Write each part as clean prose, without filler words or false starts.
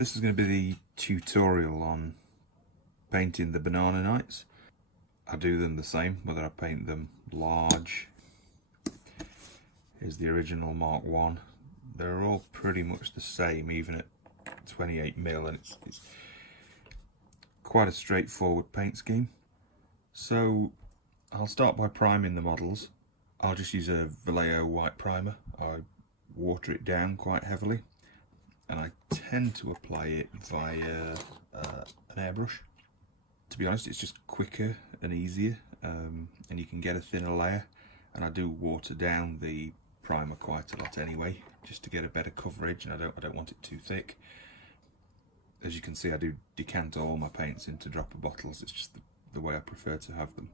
This is going to be the tutorial on painting the banana knights. I do them the same, whether I paint them large. Here's the original Mark 1. They're all pretty much the same, even at 28mm, and it's quite a straightforward paint scheme. So I'll start by priming the models. I'll just use a Vallejo white primer. I water it down quite heavily, and I tend to apply it via an airbrush. To be honest, it's just quicker and easier, and you can get a thinner layer. And I do water down the primer quite a lot anyway, just to get a better coverage, and I don't want it too thick. As you can see, I do decant all my paints into dropper bottles. It's just the way I prefer to have them.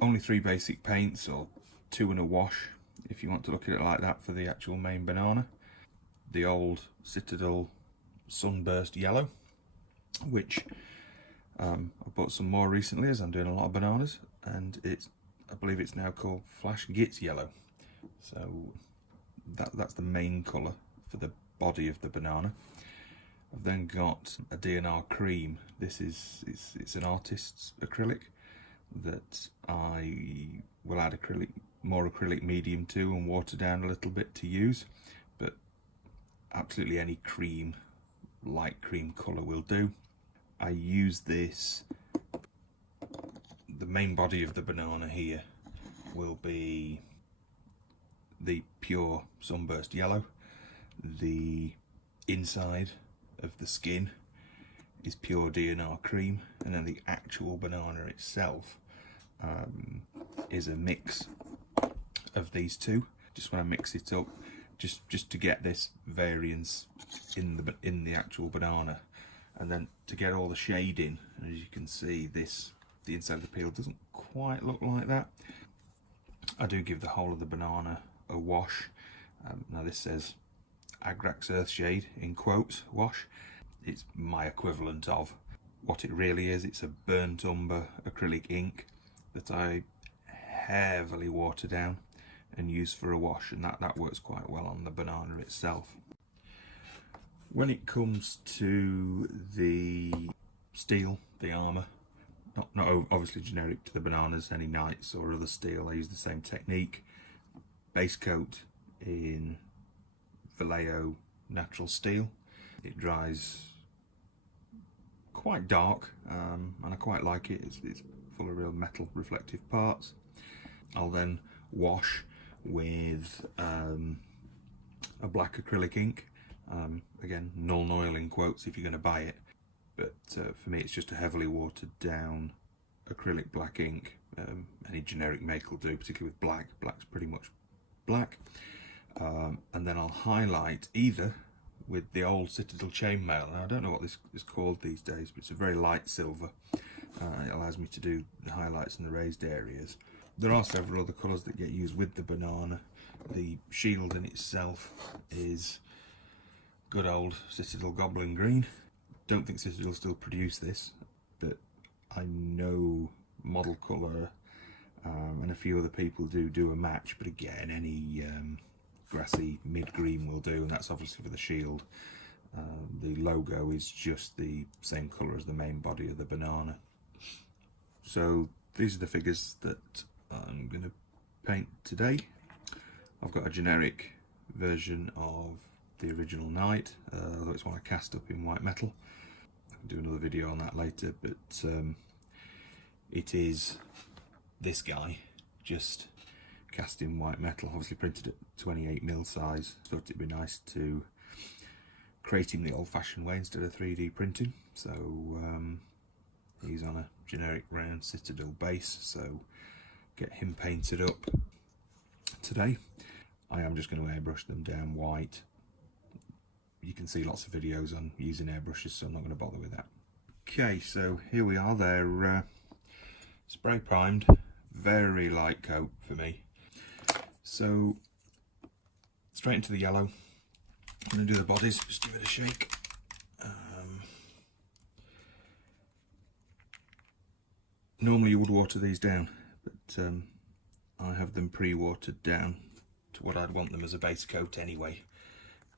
Only 3 basic paints, or 2 and a wash, if you want to look at it like that, for the actual main banana. The old Citadel Sunburst Yellow, which I bought some more recently as I'm doing a lot of bananas, and I believe it's now called Flash Gits Yellow. So that's the main colour for the body of the banana. I've then got a DNR cream. This is it's an artist's acrylic that I will add more acrylic medium to and water down a little bit to use, but absolutely any cream, light cream colour will do. I use this, the main body of the banana here will be the pure Sunburst Yellow. The inside of the skin is pure DNR cream, and then the actual banana itself is a mix of these two. Just when I mix it up, just to get this variance in the actual banana, and then to get all the shade in. And as you can see, the inside of the peel doesn't quite look like that. I do give the whole of the banana a wash. Now this says Agrax Earthshade in quotes wash. It's my equivalent of what it really is. It's a burnt umber acrylic ink that I heavily water down and use for a wash, and that works quite well on the banana itself. When it comes to the steel, the armour, not obviously generic to the bananas, any knights or other steel, I use the same technique. Base coat in Vallejo natural steel. It dries quite dark, and I quite like it. It's full of real metal reflective parts. I'll then wash with a black acrylic ink. Again, null oil in quotes if you're going to buy it, but for me it's just a heavily watered down acrylic black ink. Any generic make will do, particularly with black. Black's pretty much black. And then I'll highlight either with the old Citadel chainmail, and I don't know what this is called these days, but it's a very light silver. It allows me to do the highlights in the raised areas. There are several other colours that get used with the banana. The shield in itself is good old Citadel Goblin Green. Don't think Citadel still produce this, but I know Model Colour and a few other people do a match, but again, any grassy mid-green will do, and that's obviously for the shield. The logo is just the same colour as the main body of the banana. So these are the figures that I'm going to paint today. I've got a generic version of the original knight, although it's one I cast up in white metal. I can do another video on that later, but it is this guy, just cast in white metal, obviously printed at 28mm size. Thought it'd be nice to create him the old-fashioned way instead of 3D printing. So he's on a generic round Citadel base, so get him painted up today. I am just going to airbrush them down white. You can see lots of videos on using airbrushes, so I'm not going to bother with that. Okay, so here we are. They're spray primed, very light coat for me. So straight into the yellow. I'm going to do the bodies, just give it a shake. Normally you would water these down, but I have them pre-watered down to what I'd want them as a base coat anyway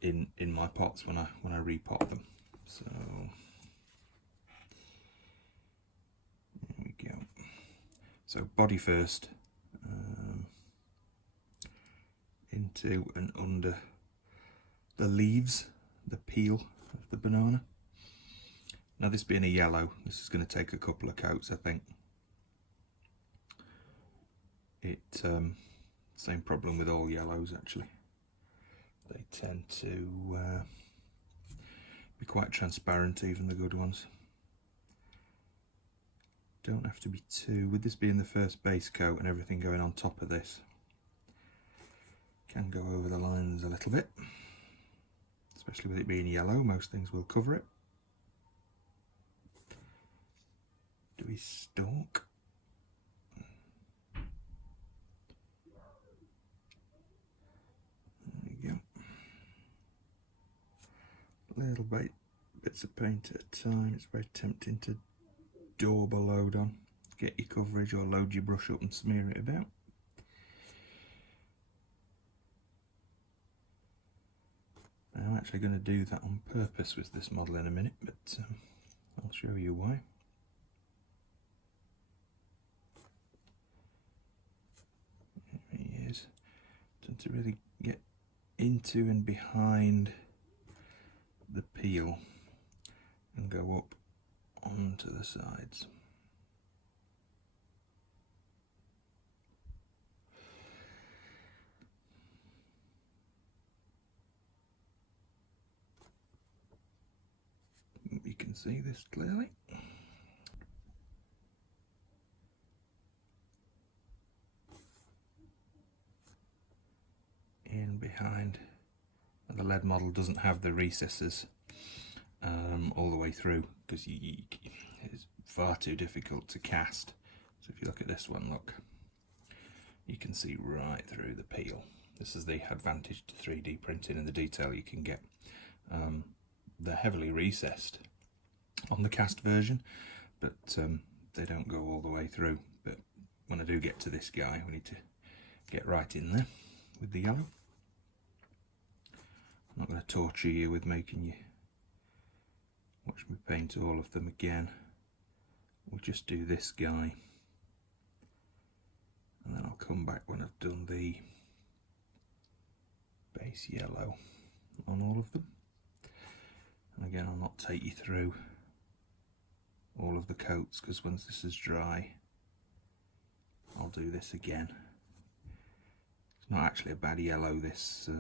in my pots when I repot them. So there we go. So body first, into and under the leaves, the peel of the banana. Now this being a yellow, this is going to take a couple of coats, I think. Same problem with all yellows actually. They tend to be quite transparent, even the good ones. Don't have to be too, with this being the first base coat and everything going on top of this, can go over the lines a little bit, especially with it being yellow. Most things will cover it. Do we stalk? There we go. Little bits of paint at a time. It's very tempting to daub a load on, get your coverage, or load your brush up and smear it about. I'm actually going to do that on purpose with this model in a minute, but I'll show you why. There he is. Tend to really get into and behind the peel and go up onto the sides. You can see this clearly. In behind. The lead model doesn't have the recesses all the way through, because it's far too difficult to cast. So if you look at this one, look, you can see right through the peel. This is the advantage to 3D printing and the detail you can get. They're heavily recessed on the cast version, but they don't go all the way through. But when I do get to this guy, we need to get right in there with the yellow. I'm not going to torture you with making you watch me paint all of them again. We'll just do this guy, and then I'll come back when I've done the base yellow on all of them. And again, I'll not take you through all of the coats, because once this is dry, I'll do this again. It's not actually a bad yellow, this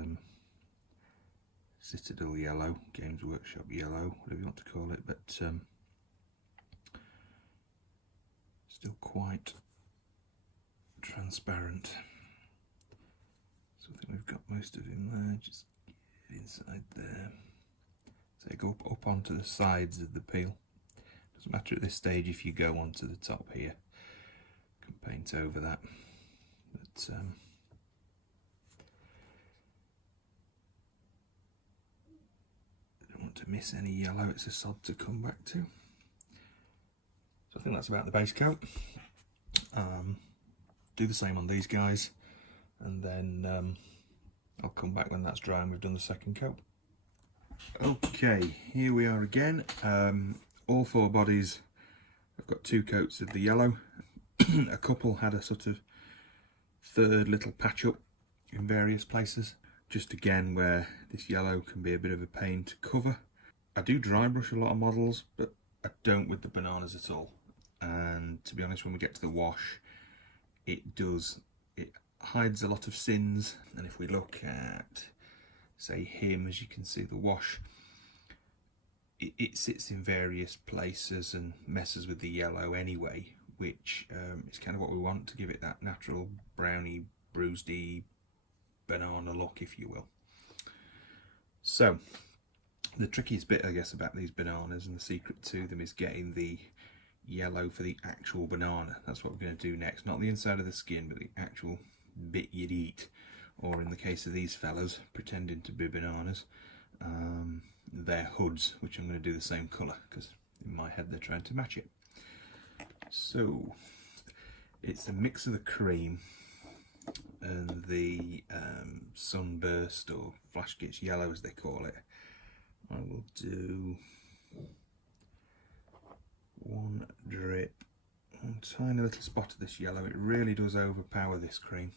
Citadel yellow, Games Workshop yellow, whatever you want to call it, but still quite transparent. So I think we've got most of him there. Just get inside there. So go up onto the sides of the peel. Doesn't matter at this stage if you go onto the top here. You can paint over that. But don't want to miss any yellow. It's a sod to come back to. So I think that's about the base coat. Do the same on these guys, and then I'll come back when that's dry and we've done the second coat. Okay, here we are again. All four bodies, I've got two coats of the yellow. A couple had a sort of third little patch up in various places, just again where this yellow can be a bit of a pain to cover. I do dry brush a lot of models, but I don't with the bananas at all. And to be honest, when we get to the wash, it hides a lot of sins. And if we look at, say, him, as you can see, the wash, it sits in various places and messes with the yellow anyway, which is kind of what we want to give it that natural browny, bruisedy banana look, if you will. So the trickiest bit, I guess, about these bananas, and the secret to them, is getting the yellow for the actual banana. That's what we're going to do next. Not the inside of the skin, but the actual bit you'd eat, or in the case of these fellas pretending to be bananas, their hoods, which I'm going to do the same colour, because in my head they're trying to match it. So it's a mix of the cream and the sunburst, or flash gets yellow as they call it. I will do One drip. A tiny little spot of this yellow. It really does overpower this cream.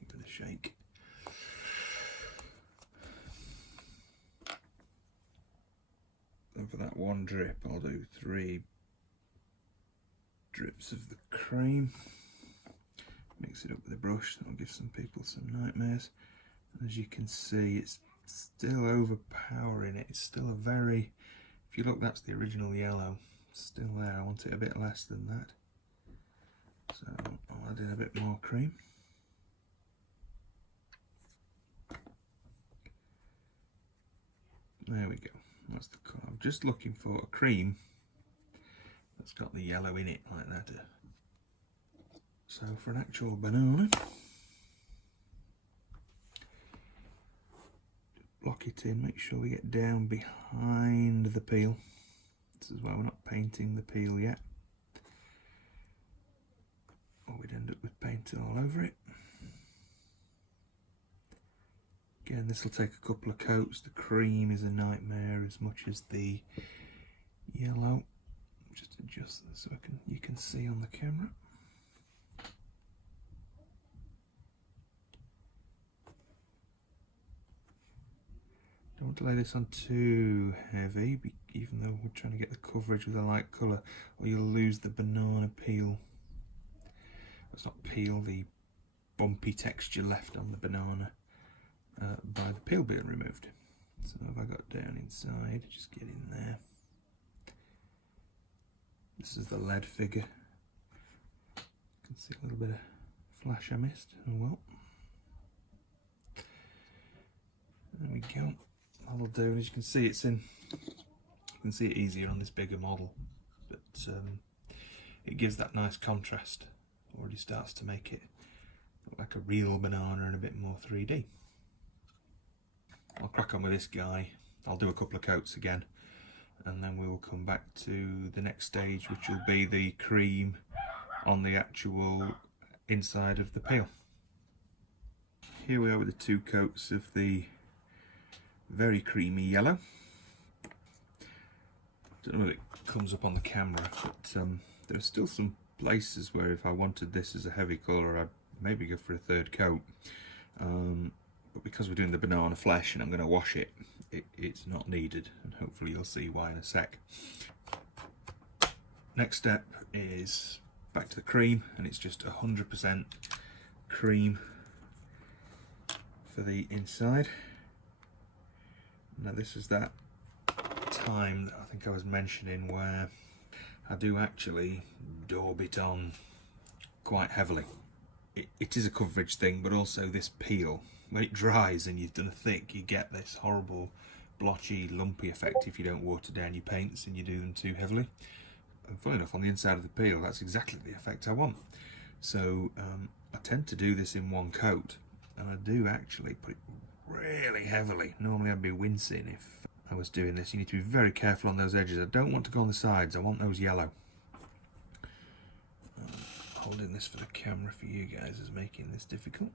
Give it a shake. And for that one drip, I'll do 3 drips of the cream. Mix it up with a brush. That'll give some people some nightmares. And as you can see, it's still overpowering it. It's still a very, if you look, that's the original yellow. It's still there. I want it a bit less than that. So I'll add in a bit more cream. There we go. That's the colour. I'm just looking for a cream that's got the yellow in it like that. So for an actual banana, block it in, make sure we get down behind the peel. This is why we're not painting the peel yet, or we'd end up with paint all over it. Again, this will take a couple of coats. The cream is a nightmare as much as the yellow. Just adjust this so you can see on the camera. Don't want to lay this on too heavy, even though we're trying to get the coverage with a light colour, or you'll lose the banana peel. It's not peel, the bumpy texture left on the banana by the peel being removed. So have I got down inside? Just get in there. This is the lead figure. You can see a little bit of flash I missed. Oh well. There we go. That'll do. And as you can see, it's in. You can see it easier on this bigger model, but it gives that nice contrast. Already starts to make it look like a real banana and a bit more 3D. I'll crack on with this guy. I'll do a couple of coats again, and then we will come back to the next stage, which will be the cream on the actual inside of the peel. Here we are with the 2 coats of the very creamy yellow. Don't know if it comes up on the camera, but there are still some places where if I wanted this as a heavy colour, I'd maybe go for a 3rd coat. But because we're doing the banana flesh and I'm going to wash it, it's not needed, and hopefully you'll see why in a sec. Next step is back to the cream, and it's just 100% cream for the inside. Now this is that time that I think I was mentioning where I do actually daub it on quite heavily. It is a coverage thing, but also this peel, when it dries and you've done a thick, you get this horrible blotchy, lumpy effect if you don't water down your paints and you do them too heavily. And funny enough, on the inside of the peel, that's exactly the effect I want. So I tend to do this in 1 coat, and I do actually put it really heavily. Normally I'd be wincing if I was doing this. You need to be very careful on those edges. I don't want to go on the sides, I want those yellow. Holding this for the camera for you guys is making this difficult.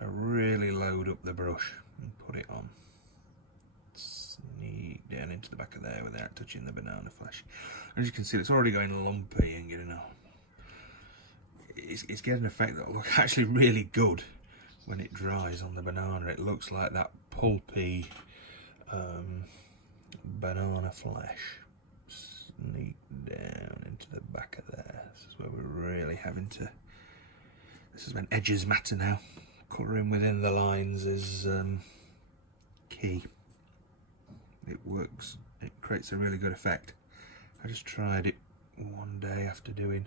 I really load up the brush and put it on. Sneak down into the back of there without touching the banana flesh. As you can see, it's already going lumpy and getting it's getting an effect that will look actually really good when it dries on the banana. It looks like that pulpy banana flesh. Sneak down into the back of there. This is where we're really having to. This is when edges matter now. Colouring within the lines is key. It works. It creates a really good effect. I just tried it one day after doing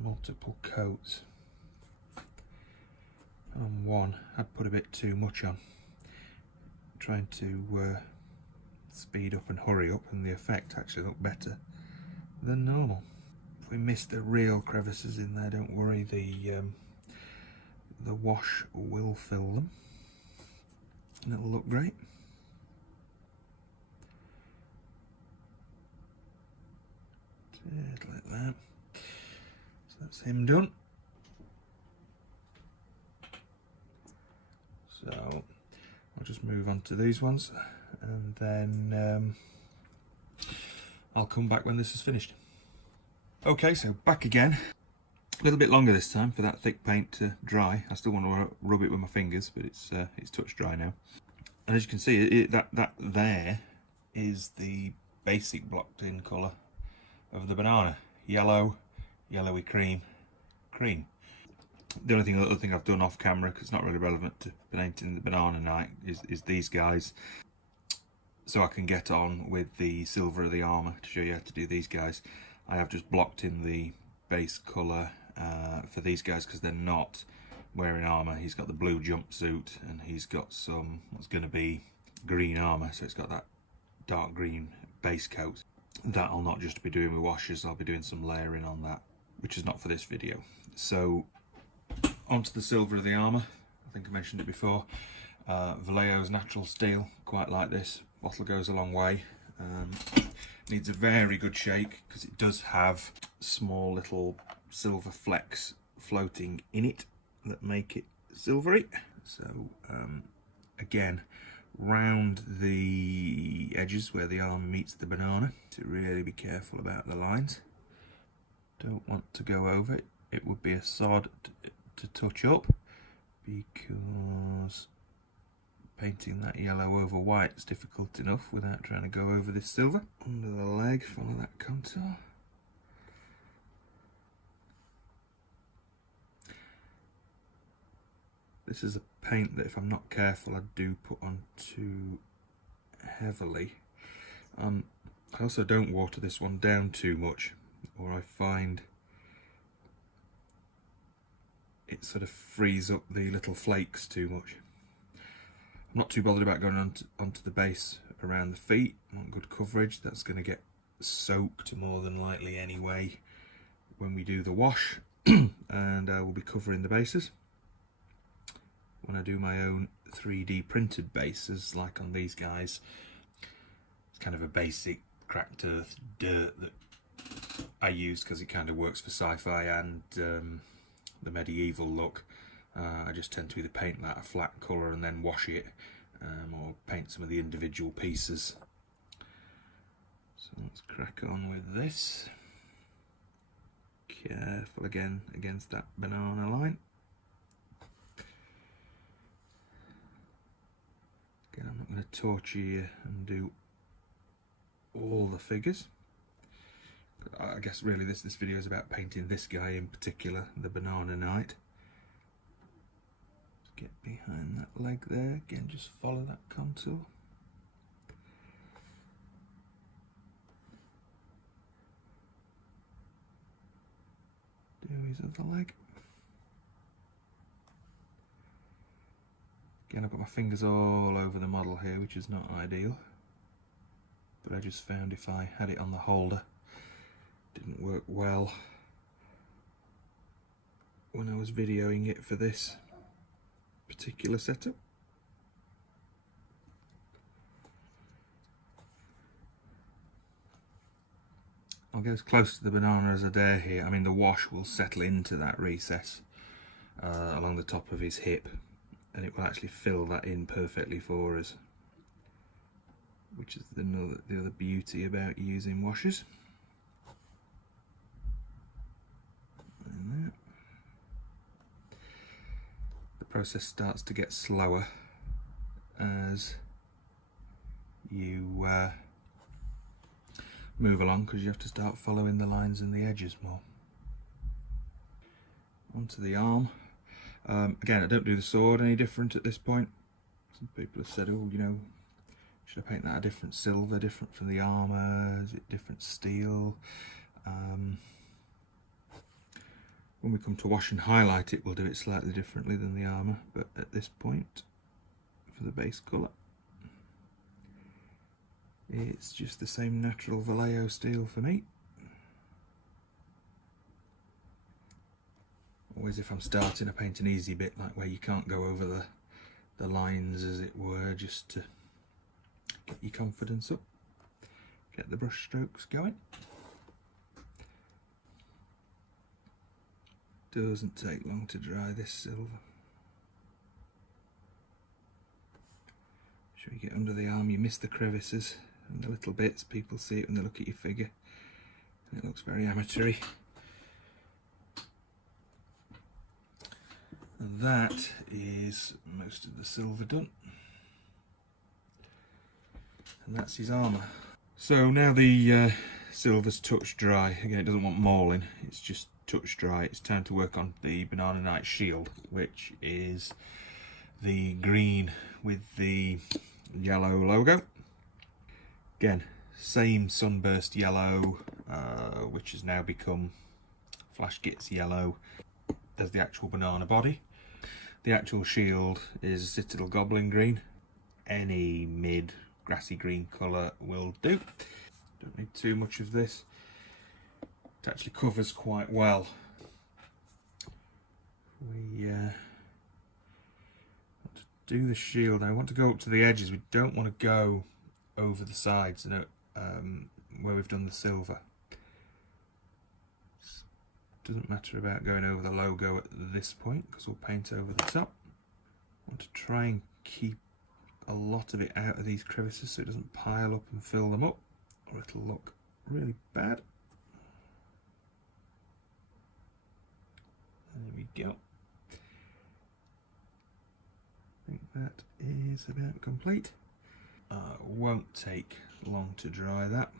multiple coats. On one, I'd put a bit too much on, trying to speed up and hurry up, and the effect actually looked better than normal. If we miss the real crevices in there, don't worry, the wash will fill them and it'll look great. Just like that. So that's him done. So I'll just move on to these ones, and then I'll come back when this is finished. Okay, so back again. A little bit longer this time for that thick paint to dry. I still want to rub it with my fingers, but it's touch dry now. And as you can see, that there is the basic blocked in colour of the banana. Yellow, yellowy cream, cream. The other thing I've done off camera, because it's not really relevant to painting the banana night, is these guys. So I can get on with the silver of the armour to show you how to do these guys. I have just blocked in the base colour for these guys because they're not wearing armour. He's got the blue jumpsuit and he's got some what's going to be green armour, so it's got that dark green base coat. That I'll not just be doing with washes, I'll be doing some layering on that, which is not for this video. So onto the silver of the armour. I think I mentioned it before. Vallejo's natural steel, quite like this. Bottle goes a long way. Needs a very good shake because it does have small little silver flecks floating in it that make it silvery. So again, round the edges where the arm meets the banana, to really be careful about the lines. Don't want to go over it. It would be a sod to touch up, because painting that yellow over white is difficult enough without trying to go over this silver. Under the leg, follow that contour. This is a paint that if I'm not careful I do put on too heavily. I also don't water this one down too much, or I find it sort of frees up the little flakes too much. I'm not too bothered about going onto the base around the feet. I want good coverage. That's going to get soaked more than likely anyway when we do the wash, and I will be covering the bases. When I do my own 3D printed bases, like on these guys, it's kind of a basic cracked earth dirt that I use because it kind of works for sci-fi and the medieval look. I just tend to either paint that a flat colour and then wash it, or paint some of the individual pieces. So let's crack on with this. Careful again against that banana line. Again, I'm not going to torture you and do all the figures. I guess really this video is about painting this guy in particular, the Banana Knight. Get behind that leg there, again just follow that contour. Do his other leg. Again, I've got my fingers all over the model here, which is not ideal, but I just found if I had it on the holder, it didn't work well when I was videoing it for this particular setup. I'll go as close to the banana as I dare here. I mean, the wash will settle into that recess along the top of his hip, and it will actually fill that in perfectly for us, which is the other beauty about using washes. And the process starts to get slower as you move along, because you have to start following the lines and the edges more. Onto the arm. Again, I don't do the sword any different at this point. Some people have said, oh, you know, should I paint that a different silver, different from the armour? Is it different steel? When we come to wash and highlight it, we'll do it slightly differently than the armour, but at this point, for the base colour, it's just the same natural Vallejo steel for me. Always, if I'm starting, I paint an easy bit, like where you can't go over the lines, as it were, just to get your confidence up, get the brush strokes going. Doesn't take long to dry this silver. sure you get under the arm, you miss the crevices and the little bits. People see it when they look at your figure. And it looks very amateury. And that is most of the silver done. And that's his armour. So now the silver's touch dry. Again, it doesn't want mauling, it's just touch dry. It's time to work on the Banana Knight shield, which is the green with the yellow logo. Again, same sunburst yellow, which has now become Flash Gits yellow as the actual banana body. The actual shield is a Citadel Goblin green. Any mid grassy green colour will do. Don't need too much of this. It actually covers quite well. We want to do the shield. I want to go up to the edges. We don't want to go over the sides, where we've done the silver. Doesn't matter about going over the logo at this point because we'll paint over the top. I want to try and keep a lot of it out of these crevices so it doesn't pile up and fill them up, or it'll look really bad. There we go. I think that is about complete. Won't take long to dry that.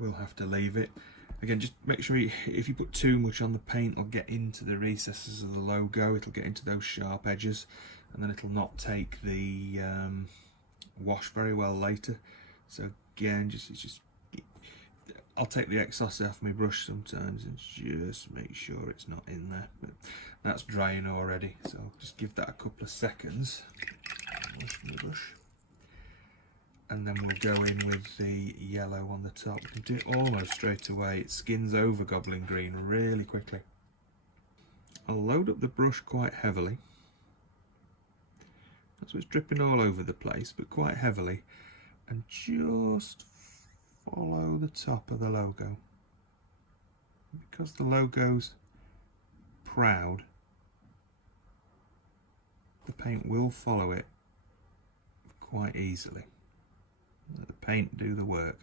We'll have to leave it. Again, just make sure if you put too much on the paint, it'll get into the recesses of the logo, it'll get into those sharp edges, and then it'll not take the wash very well later. So again, I'll take the excess off my brush sometimes and just make sure it's not in there. But that's drying already, so I'll just give that a couple of seconds. Wash my brush. And then we'll go in with the yellow on the top. We can do it almost straight away. It skins over Goblin Green really quickly. I'll load up the brush quite heavily. So it's dripping all over the place, but quite heavily. And just follow the top of the logo. Because the logo's proud, the paint will follow it quite easily. Let the paint do the work.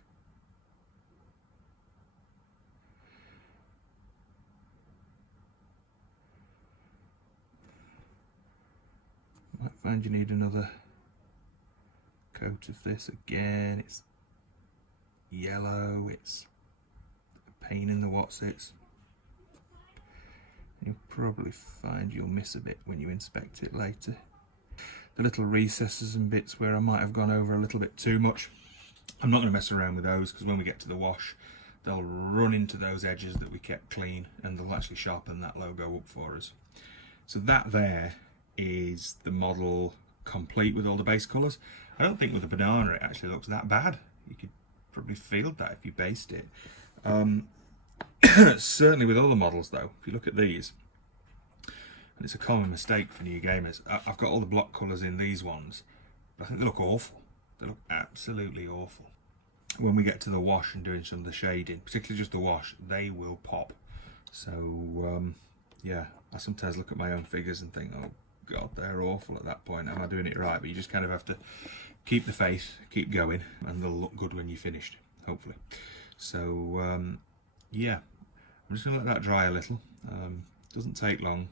Might find you need another coat of this again. It's yellow, it's a pain in the whatsits. You'll probably find you'll miss a bit when you inspect it later. The little recesses and bits where I might have gone over a little bit too much, I'm not going to mess around with those, because when we get to the wash they'll run into those edges that we kept clean and they'll actually sharpen that logo up for us. So that there is the model complete with all the base colours. I don't think with the banana it actually looks that bad. You could probably field that if you based it. Certainly with other models though, if you look at these, and it's a common mistake for new gamers, I've got all the block colours in these ones, but I think they look awful. They look absolutely awful. When we get to the wash and doing some of the shading, particularly just the wash, they will pop. So yeah, I sometimes look at my own figures and think, oh god, they're awful at that point. Am I doing it right? But you just kind of have to keep the faith, keep going, and they'll look good when you're finished, hopefully. So yeah, I'm just going to let that dry a little. Doesn't take long.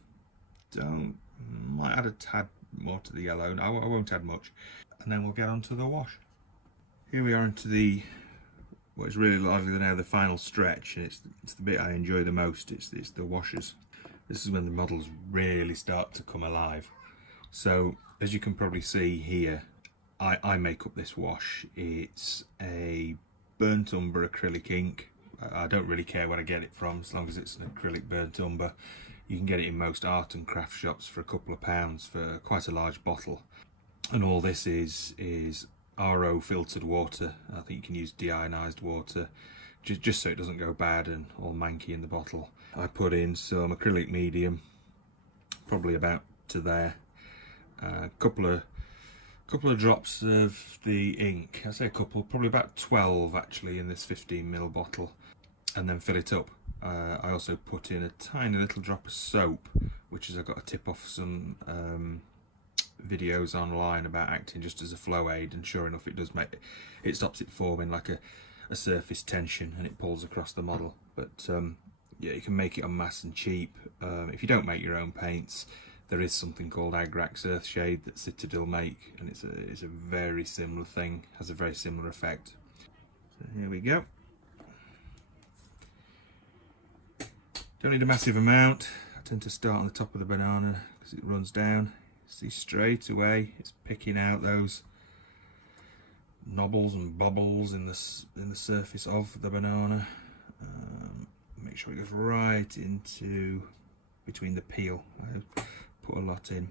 Might add a tad more to the yellow. No, I won't add much. And then we'll get on to the wash. Here we are into what is really largely now the final stretch, and it's the bit I enjoy the most. It's the washes. This is when the models really start to come alive. So as you can probably see here, I make up this wash. It's a burnt umber acrylic ink. I don't really care where I get it from, as long as it's an acrylic burnt umber. You can get it in most art and craft shops for a couple of pounds for quite a large bottle. And all this is RO filtered water. I think you can use deionized water, just so it doesn't go bad and all manky in the bottle. I put in some acrylic medium, probably about to there. A couple of drops of the ink. I say a couple, probably about 12 actually in this 15ml bottle, and then fill it up. I also put in a tiny little drop of soap, which is I've got to tip off some videos online about acting just as a flow aid, and sure enough, it stops it forming like a surface tension, and it pulls across the model. But yeah, you can make it en masse and cheap. If you don't make your own paints, there is something called Agrax Earthshade that Citadel make, and it's a very similar thing, has a very similar effect. So here we go. Don't need a massive amount. I tend to start on the top of the banana because it runs down. See straight away it's picking out those knobbles and bubbles in the surface of the banana. Make sure it goes right into between the peel. I put a lot in.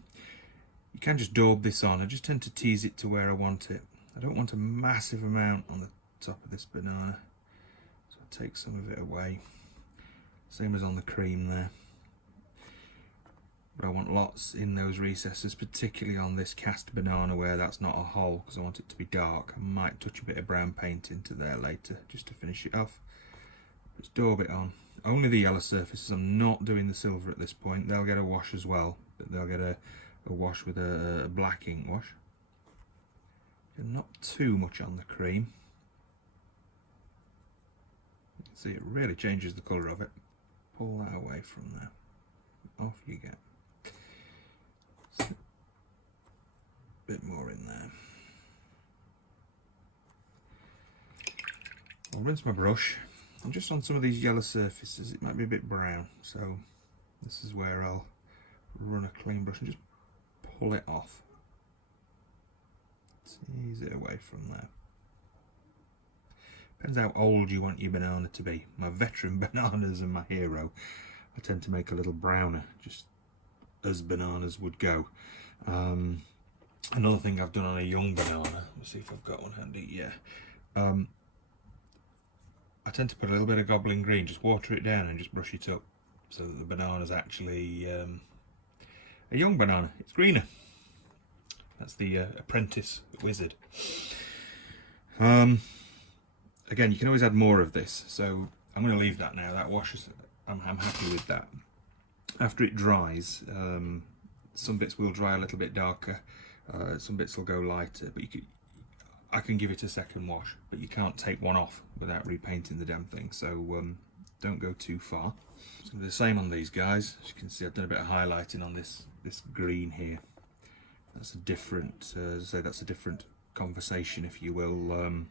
You can just daub this on. I just tend to tease it to where I want it. I don't want a massive amount on the top of this banana, so I'll take some of it away. Same as on the cream there. But I want lots in those recesses, particularly on this cast banana where that's not a hole, because I want it to be dark. I might touch a bit of brown paint into there later just to finish it off. Let's daub it on. Only the yellow surfaces. I'm not doing the silver at this point. They'll get a wash as well, but they'll get a wash with a black ink wash. And not too much on the cream. You can see it really changes the colour of it. Pull that away from there. Off you get. A bit more in there. I'll rinse my brush, and just on some of these yellow surfaces it might be a bit brown, so this is where I'll run a clean brush and just pull it off. Tease it away from there. Depends how old you want your banana to be. My veteran bananas and my hero, I tend to make a little browner, just as bananas would go. Another thing I've done on a young banana, let's see if I've got one handy, yeah. I tend to put a little bit of goblin green, just water it down and just brush it up, so that the banana's actually a young banana. It's greener. That's the apprentice wizard. Again, you can always add more of this, so I'm going to leave that now. That washes, I'm happy with that. After it dries, some bits will dry a little bit darker, some bits will go lighter, but I can give it a second wash, but you can't take one off without repainting the damn thing, so don't go too far. It's going to be the same on these guys. As you can see, I've done a bit of highlighting on this green here. That's a different, as I say, that's a different conversation, if you will.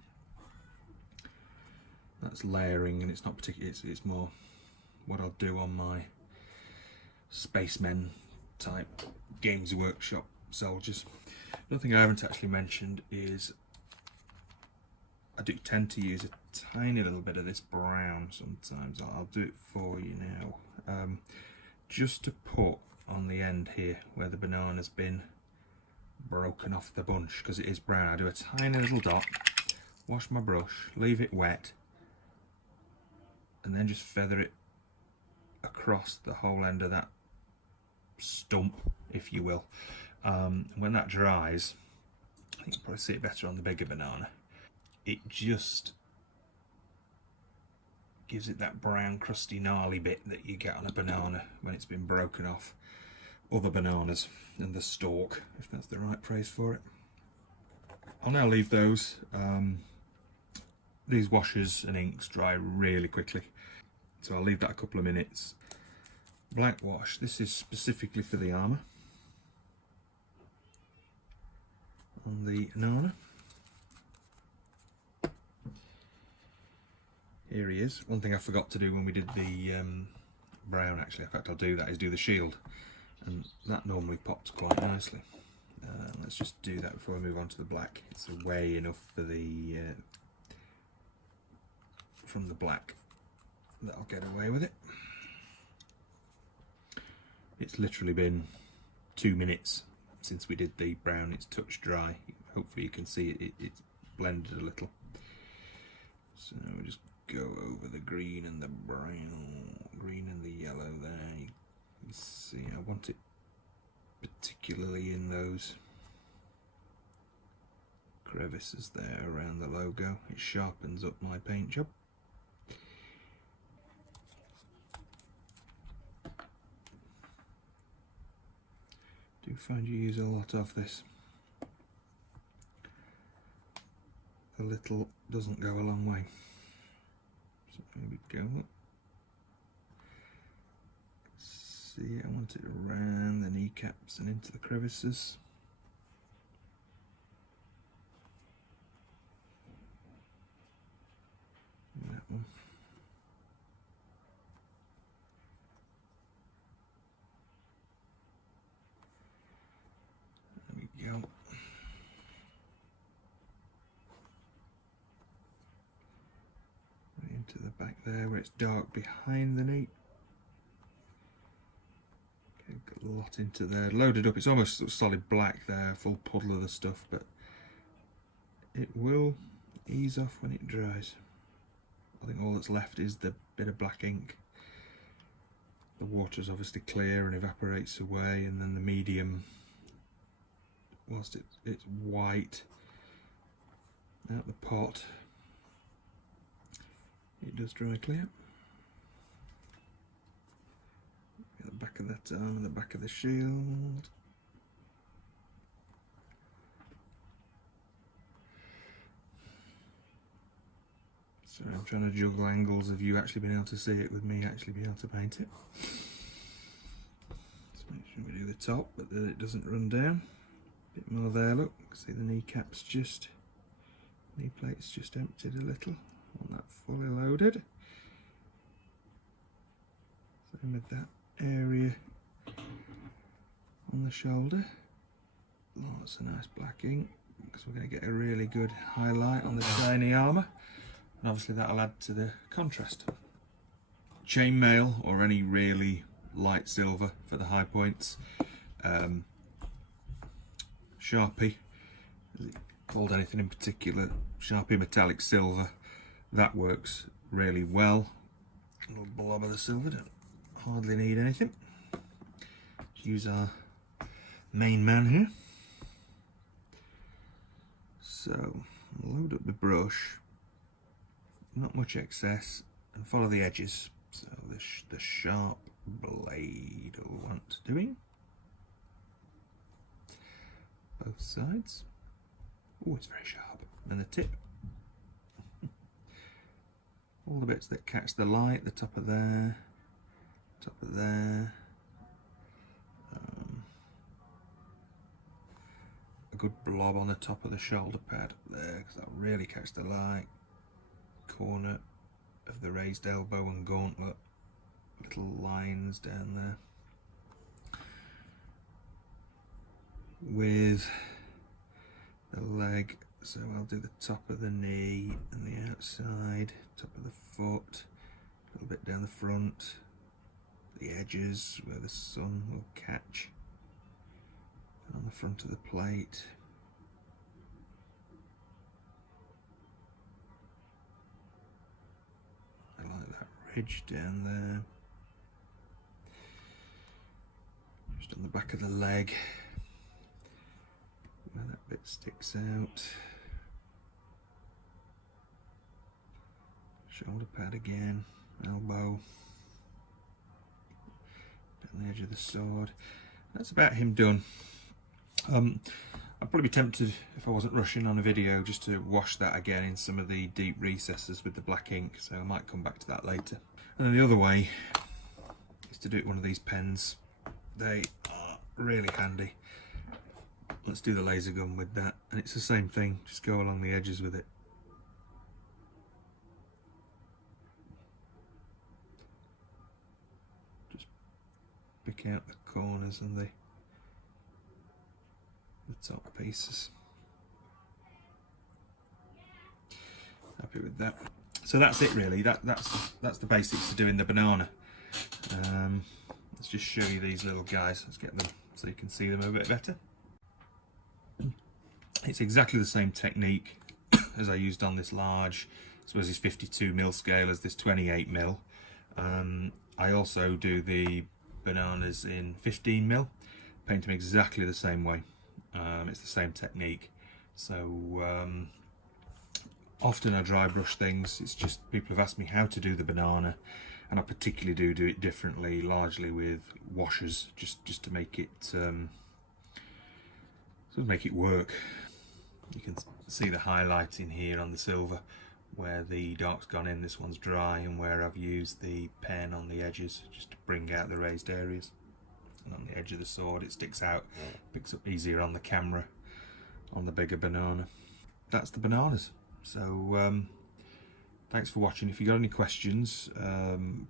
That's layering, and it's not particularly, it's more what I'll do on my spacemen type Games Workshop soldiers. Another thing I haven't actually mentioned is I do tend to use a tiny little bit of this brown sometimes. I'll do it for you now, just to put on the end here where the banana's been broken off the bunch, because it is brown. I do a tiny little dot, wash my brush, leave it wet, and then just feather it across the whole end of that stump, if you will. When that dries, I think you can probably see it better on the bigger banana. It just gives it that brown, crusty, gnarly bit that you get on a banana when it's been broken off other bananas and the stalk, if that's the right phrase for it. I'll now leave those. These washes and inks dry really quickly, so I'll leave that a couple of minutes. Black wash, this is specifically for the armour. On the Nana. Here he is. One thing I forgot to do when we did the brown, actually, in fact I'll do that, is do the shield. And that normally pops quite nicely. Let's just do that before I move on to the black. It's away enough for the from the black that I'll get away with it. It's literally been 2 minutes since we did the brown. It's touch dry. Hopefully you can see it's blended a little. So we'll just go over the green and the brown, green and the yellow there. You can see I want it particularly in those crevices there around the logo. It sharpens up my paint job. do find you use a lot of this. A little doesn't go a long way. So there we go. See, I want it around the kneecaps and into the crevices. That one. There we go. Into the back there where it's dark behind the knee. Okay, got a lot into there. Loaded up, it's almost sort of solid black there, full puddle of the stuff, but it will ease off when it dries. I think all that's left is the bit of black ink. The water is obviously clear and evaporates away, and then the medium, whilst it's white out the pot, it does dry clear. At the back of that arm and the back of the shield. So I'm trying to juggle angles of you actually being able to see it with me actually being able to paint it. Let's make sure we do the top, but that it doesn't run down. A bit more there, look. See the kneecaps just, knee plates just emptied a little. Want that fully loaded. Same with that area on the shoulder. Lots of nice black ink, because we're going to get a really good highlight on the shiny armour. And obviously that'll add to the contrast. Chainmail or any really light silver for the high points. Sharpie, is it called anything in particular? Sharpie metallic silver. That works really well. A little blob of the silver, don't hardly need anything. Let's use our main man here. So, load up the brush, not much excess, and follow the edges. So the sharp blade will want doing. Both sides. Oh, it's very sharp. And the tip. All the bits that catch the light, the top of there, top of there. A good blob on the top of the shoulder pad there, because that'll really catch the light. Corner of the raised elbow and gauntlet. Little lines down there. With the leg. So I'll do the top of the knee and the outside, top of the foot, a little bit down the front, the edges where the sun will catch, and on the front of the plate. I like that ridge down there. Just on the back of the leg, where that bit sticks out. Shoulder pad again, elbow, down the edge of the sword. That's about him done. I'd probably be tempted, if I wasn't rushing on a video, just to wash that again in some of the deep recesses with the black ink, so I might come back to that later. And then the other way is to do it with one of these pens. They are really handy. Let's do the laser gun with that, and it's the same thing, just go along the edges with it. Pick out the corners and the top pieces. Happy with that. So that's it really. That's the basics of doing the banana. Let's just show you these little guys. Let's get them so you can see them a bit better. It's exactly the same technique as I used on this large, I suppose it's 52mm scale as this 28mm. I also do the bananas in 15mm, paint them exactly the same way. It's the same technique. So often I dry brush things. It's just people have asked me how to do the banana, and I particularly do it differently, largely with washers, just to make it does make it work. You can see the highlighting here on the silver where the dark's gone in. This one's dry, and where I've used the pen on the edges just to bring out the raised areas. And on the edge of the sword it sticks out, picks up easier on the camera on the bigger banana. That's the bananas. So thanks for watching. If you've got any questions,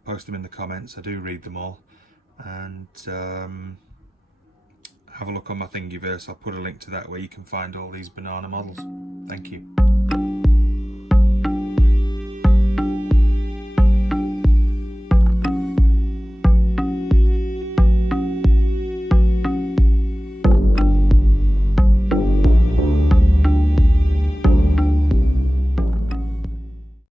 post them in the comments. I do read them all. And have a look on my Thingiverse. I'll put a link to that where you can find all these banana models. Thank you.